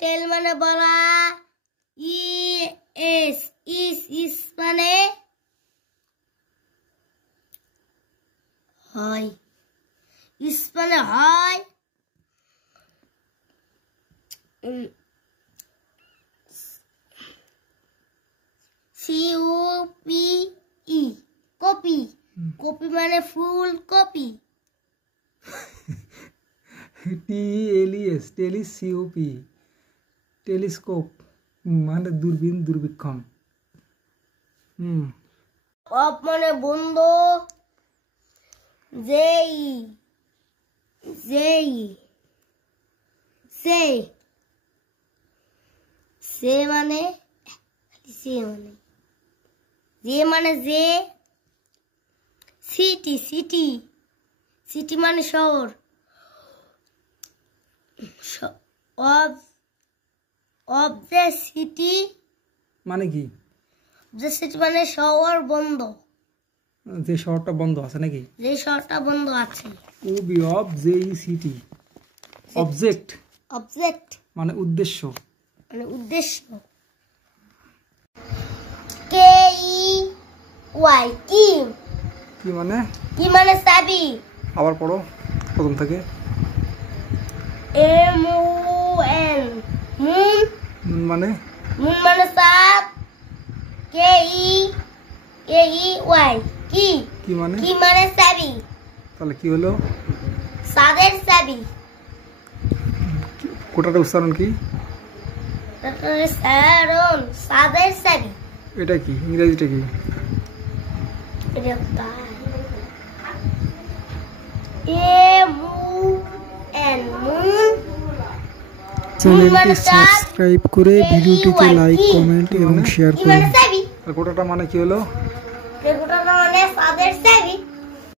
টেল মানে বলা, ইস মানে হয়, ইস মানে হয়। COPE কপি, কপি মানে ফুল কপি। TELES COP টেলিস্কোপ মানে দূরবীন দূরবীক্ষণ। অফ মানে বন্ধ, যেই সে মানে যে সিটি মানে শহর। অফ দ্য সিটি মানে কি? দ্য সিটি মানে শহর বন্ধ, যে শহরটা বন্ধ আছে নাকি? যে শহরটা বন্ধ আছে। ওবি অফ জেইসিটি অবজেক্ট মানে উদ্দেশ্য, KEY কি মানে চাবি। আবার পড়ো প্রথম থেকে। MUN মুন মানে চাঁদ। KEY কি মানে চাবি। তাহলে কি হলো? চাঁদের চাবি। কোটাটা উচ্চারণ কি? চাঁদের চাবি। এটা কি ইংরেজিটা কি? চ্যানেলটি সাবস্ক্রাইব করে ভিডিওটিতে লাইক কমেন্ট এবং শেয়ার করুন। আর কোটাটা মানে কি হলো? কোটাটা মানে চাঁদের চাবি।